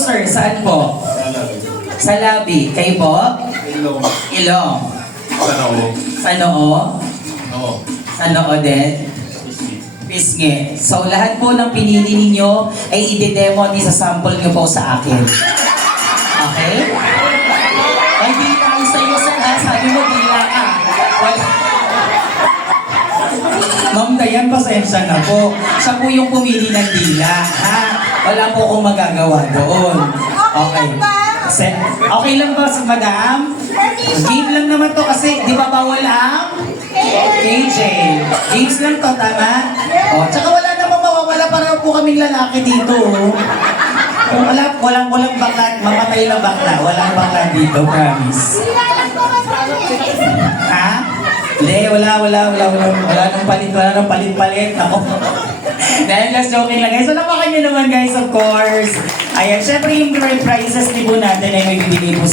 sir? Saan po? Sa labi. Kayo po? Ilong. Ilong. Sa noo. Sa noo? Noo. Sa noo din? Pisngi. So, lahat po ng pinili ninyo ay i-demo at isa-sample nyo po sa akin. Okay? Ay, dila kayo sa'yo, sir, ha? Sabi mo, dila ka. Ma'am Dayan, pasensya na po. Siya po yung pumili ng dila, ha? Wala po akong magagawa doon. Okay. Okay lang ba, madam? Game lang naman to kasi, di ba bawal ang? KJ. Games lang to, tama? O, tsaka wala namang mawawala para po kaming lalaki dito. Walang bakla, mamatay lang bakla. Walang bakla dito, promise. Ha? Hindi, wala nang palit. Ako. Dahil just joking lang guys. So, napakan nyo naman guys, of course. Ayan, syempre yung prizes ni po natin ay may bibigay po sa